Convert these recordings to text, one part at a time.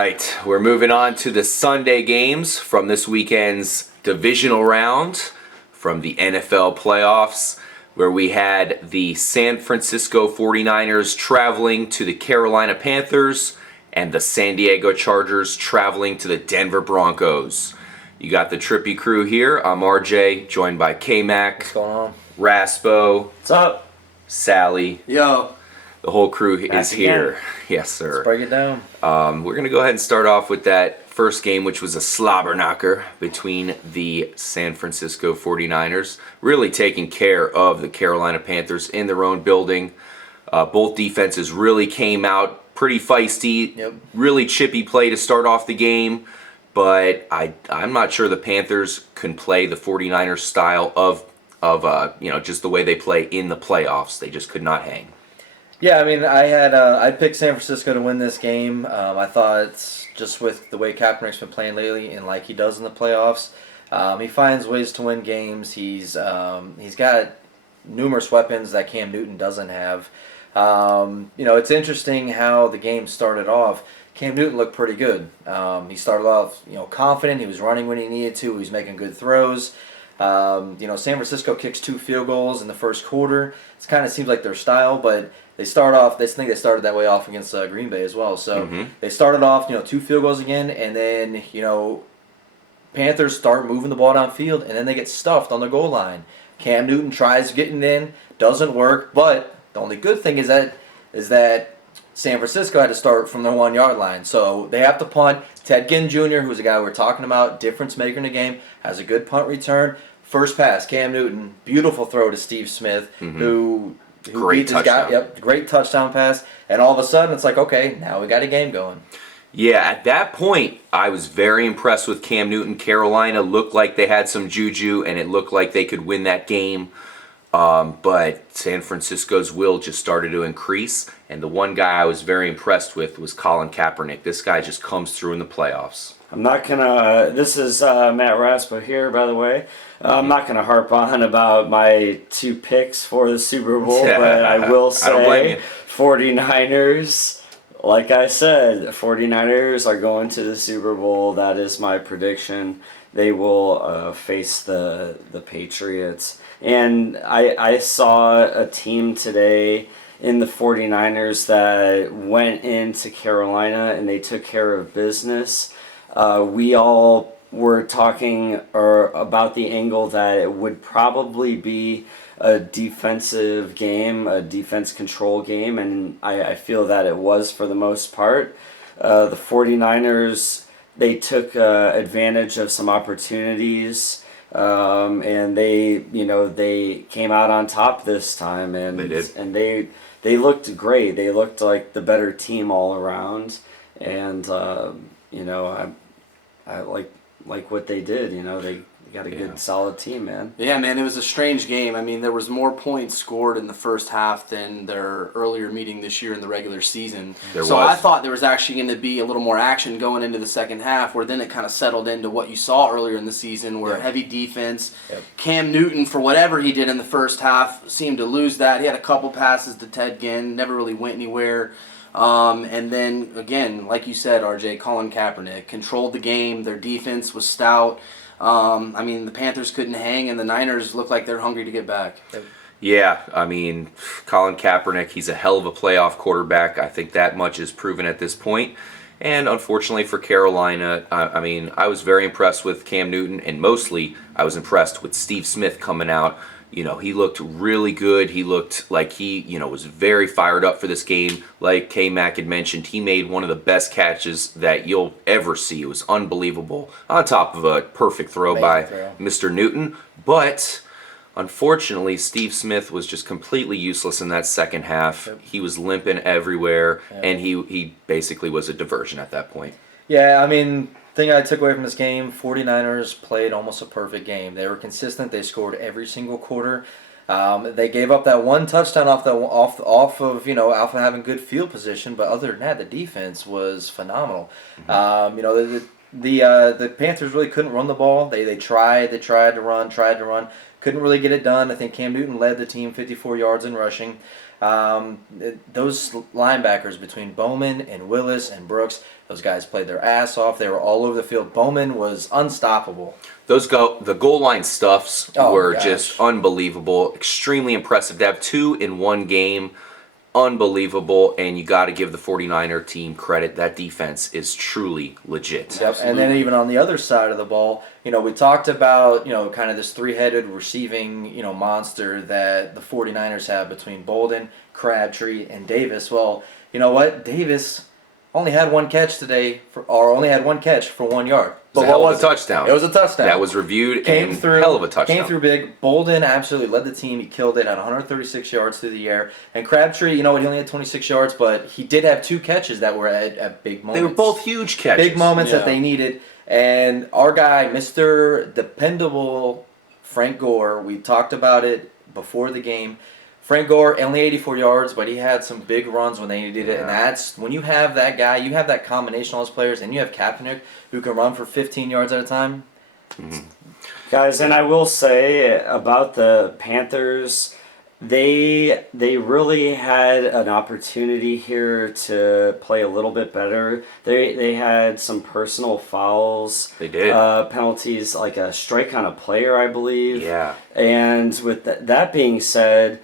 right, we're moving on to the Sunday games from this weekend's divisional round from the NFL playoffs, where we had the San Francisco 49ers traveling to the Carolina Panthers and the San Diego Chargers traveling to the Denver Broncos. You got the Trippy crew here. I'm RJ, joined by K-Mac. What's going on? Raspo. What's up? Sally. Yo. The whole crew Back is again. here. Yes, sir. Let's break it down. We're going to go ahead and start off with that first game, which was a slobber knocker between the San Francisco 49ers, really taking care of the Carolina Panthers in their own building. Both defenses really came out pretty feisty, really chippy play to start off the game, but I'm not sure the Panthers can play the 49ers style of just the way they play in the playoffs. They just could not hang. Yeah, I mean, I picked San Francisco to win this game. I thought just with the way Kaepernick's been playing lately and like he does in the playoffs, he finds ways to win games. He's got numerous weapons that Cam Newton doesn't have. It's interesting how the game started off. Cam Newton looked pretty good. He started off, confident. He was running when he needed to. He was making good throws. San Francisco kicks 2 field goals in the first quarter. It kind of seems like their style, but they start off. They think they started that way off against Green Bay as well. So they started off, 2 field goals again, and then Panthers start moving the ball downfield, and then they get stuffed on the goal line. Cam Newton tries getting in, doesn't work. But the only good thing is that San Francisco had to start from their 1-yard line, so they have to punt. Ted Ginn Jr., who's a guy we're talking about, difference maker in the game, has a good punt return. First pass, Cam Newton, beautiful throw to Steve Smith, who great beat this guy. touchdown. Yep, great touchdown pass. And all of a sudden, it's like, okay, now we got a game going. Yeah, at that point, I was very impressed with Cam Newton. Carolina looked like they had some juju, and it looked like they could win that game. But San Francisco's will just started to increase, and the one guy I was very impressed with was Colin Kaepernick. This guy just comes through in the playoffs. I'm not gonna. This is Matt Raspa here, by the way. I'm not gonna harp on about my 2 picks for the Super Bowl, but I will I don't blame say, you. 49ers. Like I said, 49ers are going to the Super Bowl. That is my prediction. They will face the Patriots. And I saw a team today in the 49ers that went into Carolina and they took care of business. We all were talking about the angle that it would probably be a defensive game, a defense control game, and I feel that it was for the most part. The 49ers, they took advantage of some opportunities, and they came out on top this time, and They did. And they looked great. They looked like the better team all around, and I like what they did. They got a good solid team, man. Yeah, man, it was a strange game. I mean, there was more points scored in the first half than their earlier meeting this year in the regular season. I thought there was actually going to be a little more action going into the second half, where then it kind of settled into what you saw earlier in the season, where heavy defense. Cam Newton, for whatever he did in the first half, seemed to lose that. He had a couple passes to Ted Ginn, never really went anywhere. And then, again, like you said, RJ, Colin Kaepernick controlled the game. Their defense was stout. The Panthers couldn't hang, and the Niners look like they're hungry to get back. Yeah, Colin Kaepernick, he's a hell of a playoff quarterback. I think that much is proven at this point. And unfortunately for Carolina, I was very impressed with Cam Newton, and mostly I was impressed with Steve Smith coming out. He looked really good. He looked like he, was very fired up for this game. Like K-Mac had mentioned, he made one of the best catches that you'll ever see. It was unbelievable. On top of a perfect throw by Mr. Newton. But unfortunately, Steve Smith was just completely useless in that second half. He was limping everywhere, and he basically was a diversion at that point. Yeah, thing I took away from this game, 49ers played almost a perfect game. They were consistent. They scored every single quarter. They gave up that one touchdown off of having good field position, but other than that, the defense was phenomenal. The Panthers really couldn't run the ball. They tried to run, couldn't really get it done. I think Cam Newton led the team 54 yards in rushing. Those linebackers between Bowman and Willis and Brooks, those guys played their ass off. They were all over the field. Bowman was unstoppable. The goal line stuffs were gosh. just unbelievable. Extremely impressive to have 2 in one game. Unbelievable, and you got to give the 49er team credit. That defense is truly legit. Yep. And then even on the other side of the ball, we talked about, kind of this three-headed receiving, monster that the 49ers have between Bolden, Crabtree, and Davis. Well, you know what? Davis only had one catch today, only had one catch for 1 yard. But what was a touchdown? It was a touchdown. That was reviewed Came and through, hell of a touchdown. Came through big. Bolden absolutely led the team. He killed it at 136 yards through the air. And Crabtree, he only had 26 yards, but he did have 2 catches that were at big moments. They were both huge catches. Big moments that they needed. And our guy, Mr. Dependable Frank Gore, we talked about it before the game. Frank Gore, only 84 yards, but he had some big runs when they needed it. And that's when you have that guy, you have that combination of those players, and you have Kaepernick who can run for 15 yards at a time. Mm-hmm. Guys, and I will say about the Panthers, they really had an opportunity here to play a little bit better. They had some personal fouls. They did. Penalties, like a strike on a player, I believe. Yeah. And with that being said,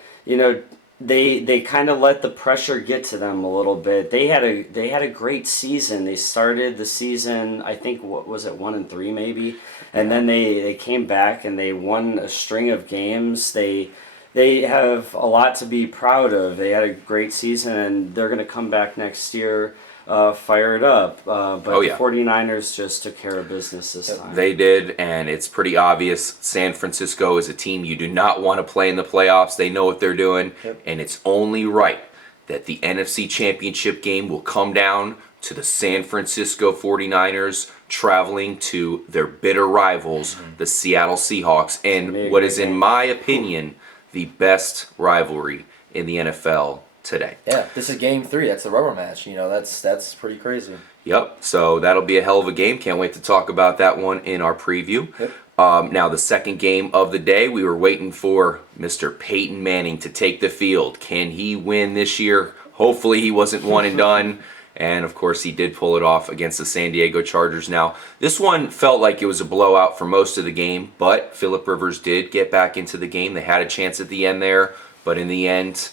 they kind of let the pressure get to them a little bit. They had a great season. They started the season, I think, what was it, 1-3 maybe, and then they came back and they won a string of games. They have a lot to be proud of. They had a great season, and they're going to come back next year fired up. But the 49ers just took care of business this time. They did, and it's pretty obvious. San Francisco is a team you do not want to play in the playoffs. They know what they're doing, and it's only right that the NFC Championship game will come down to the San Francisco 49ers traveling to their bitter rivals, the Seattle Seahawks, and what is, in my opinion, the best rivalry in the NFL today. Yeah, this is game 3. That's the rubber match. That's pretty crazy. Yep. So that'll be a hell of a game. Can't wait to talk about that one in our preview. Yep. Now the second game of the day, we were waiting for Mr. Peyton Manning to take the field. Can he win this year? Hopefully he wasn't one and done. And of course he did pull it off against the San Diego Chargers. Now this one felt like it was a blowout for most of the game, but Phillip Rivers did get back into the game. They had a chance at the end there, but in the end,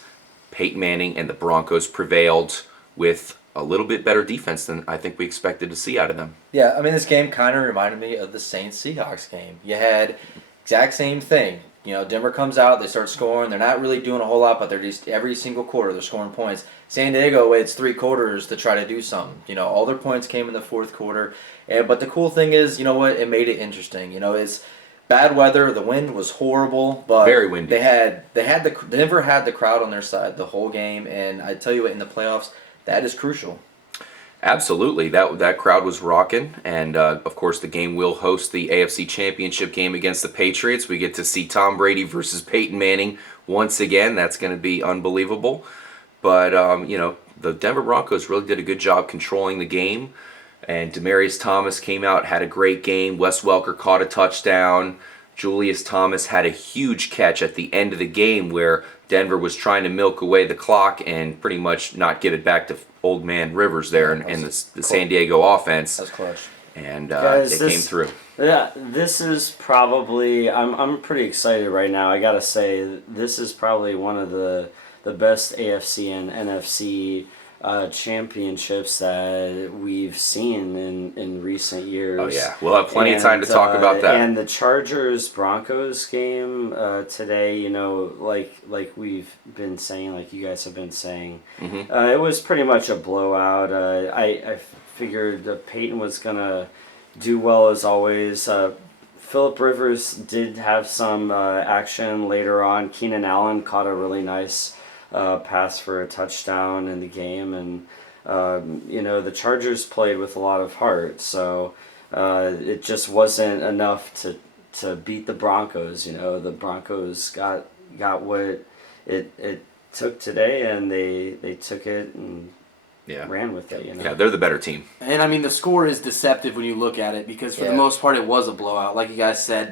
Peyton Manning and the Broncos prevailed with a little bit better defense than I think we expected to see out of them. Yeah, this game kind of reminded me of the Saints-Seahawks game. You had exact same thing. Denver comes out, they start scoring. They're not really doing a whole lot, but they're just every single quarter they're scoring points. San Diego waits 3 quarters to try to do something. All their points came in the fourth quarter. But the cool thing is, it made it interesting. It's bad weather. The wind was horrible, but very windy. Denver had the crowd on their side the whole game, and I tell you what, in the playoffs, that is crucial. Absolutely, that crowd was rocking, and of course the game will host the AFC Championship game against the Patriots. We get to see Tom Brady versus Peyton Manning once again. That's going to be unbelievable. But the Denver Broncos really did a good job controlling the game. And Demaryius Thomas came out, had a great game. Wes Welker caught a touchdown. Julius Thomas had a huge catch at the end of the game where Denver was trying to milk away the clock and pretty much not give it back to old man Rivers there in the San Diego offense. That's clutch. And Guys, they came through. Yeah, this is probably, I'm pretty excited right now. I gotta say, this is probably one of the best AFC and NFC championships that we've seen in recent years. Oh yeah, we'll have plenty of time to talk about that. And the Chargers-Broncos game today, like we've been saying, like you guys have been saying, it was pretty much a blowout. I figured that Peyton was gonna do well as always. Phillip Rivers did have some action later on. Keenan Allen caught a really nice pass for a touchdown in the game, and the Chargers played with a lot of heart, so it just wasn't enough to beat the Broncos. The Broncos got what it took today, and they took it and ran with it. Yeah, they're the better team. And I mean, the score is deceptive when you look at it because for the most part it was a blowout. Like you guys said,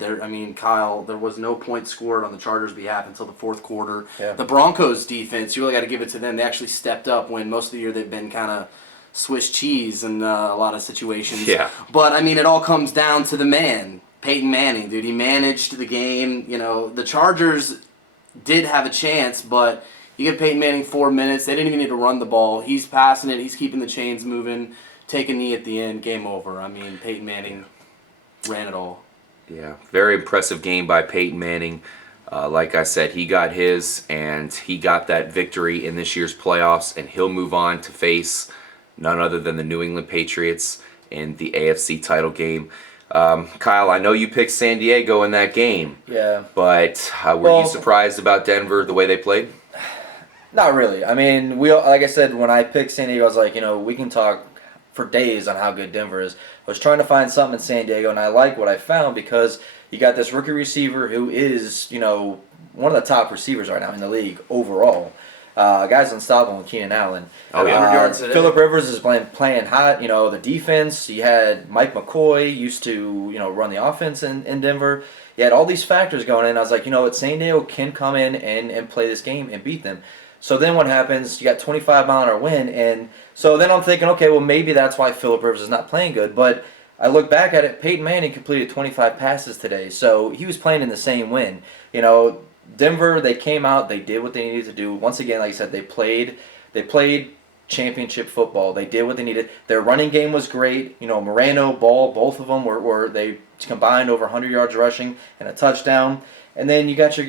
Kyle, there was no points scored on the Chargers' behalf until the fourth quarter. Yeah. The Broncos' defense, you really got to give it to them. They actually stepped up when most of the year they've been kind of Swiss cheese in a lot of situations. Yeah. But I mean, it all comes down to the man, Peyton Manning, dude. He managed the game. The Chargers did have a chance, but you give Peyton Manning 4 minutes. They didn't even need to run the ball. He's passing it. He's keeping the chains moving. Take a knee at the end. Game over. I mean, Peyton Manning ran it all. Yeah, very impressive game by Peyton Manning. Like I said, he got his, and he got that victory in this year's playoffs, and he'll move on to face none other than the New England Patriots in the AFC title game. Kyle, I know you picked San Diego in that game. Yeah. But were you surprised about Denver, the way they played? Not really. I mean, like I said, when I picked San Diego, I was like, we can talk for days on how good Denver is. I was trying to find something in San Diego, and I like what I found because you got this rookie receiver who is, one of the top receivers right now in the league overall. Guy's unstoppable in Keenan Allen. Oh, yeah. 100 yards today. Phillip Rivers is playing hot. The defense. You had Mike McCoy used to run the offense in Denver. You had all these factors going in. I was like, San Diego can come in and play this game and beat them. So then what happens? You got 25-mile-an-hour wind, and so then I'm thinking, okay, well maybe that's why Phillip Rivers is not playing good. But I look back at it. Peyton Manning completed 25 passes today, so he was playing in the same wind. Denver, they came out, they did what they needed to do. Once again, like I said, they played championship football. They did what they needed. Their running game was great. Moreno, Ball, both of them were they combined over 100 yards rushing and a touchdown. And then you got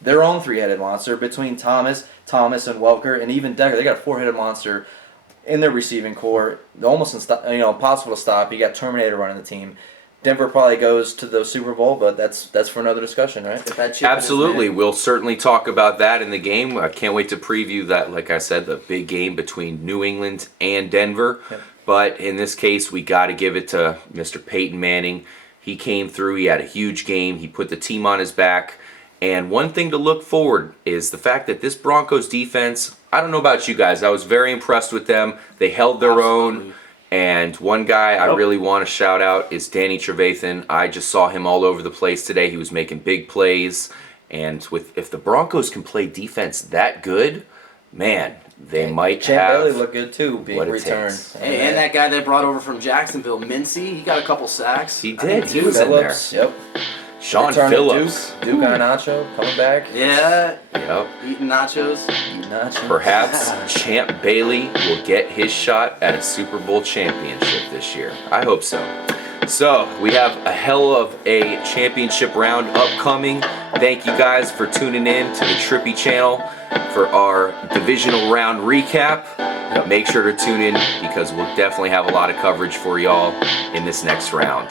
their own three-headed monster between Thomas, and Welker, and even Decker. They got a four-headed monster in their receiving core. Almost impossible to stop. You got Terminator running the team. Denver probably goes to the Super Bowl, but that's for another discussion, right? Absolutely. We'll certainly talk about that in the game. I can't wait to preview that, like I said, the big game between New England and Denver. Yep. But in this case, we got to give it to Mr. Peyton Manning. He came through. He had a huge game. He put the team on his back. And one thing to look forward is the fact that this Broncos defense, I don't know about you guys, I was very impressed with them. They held their own. And one guy I really want to shout out is Danny Trevathan. I just saw him all over the place today. He was making big plays. And if the Broncos can play defense that good, man, they might Champ have Bailey looked good too, being returned. Hey, and that guy they brought over from Jacksonville, Mincy, he got a couple sacks. He did. He was in there. Yep. Sean Return to Phillips. Duke Garnacho coming back. Yeah. Yep. Eating nachos. Perhaps Champ Bailey will get his shot at a Super Bowl championship this year. I hope so. So, we have a hell of a championship round upcoming. Thank you guys for tuning in to the Trippy channel for our divisional round recap. Make sure to tune in because we'll definitely have a lot of coverage for y'all in this next round.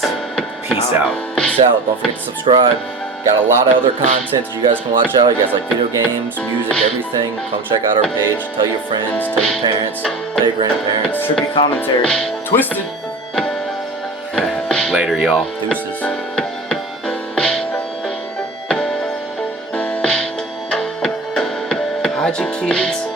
Peace out. Peace out. Don't forget to subscribe. Got a lot of other content that you guys can watch out. You guys like video games, music, everything. Come check out our page. Tell your friends, tell your parents, tell your grandparents. Trippy commentary. Twisted. Later, y'all. Deuces. Hide your kids.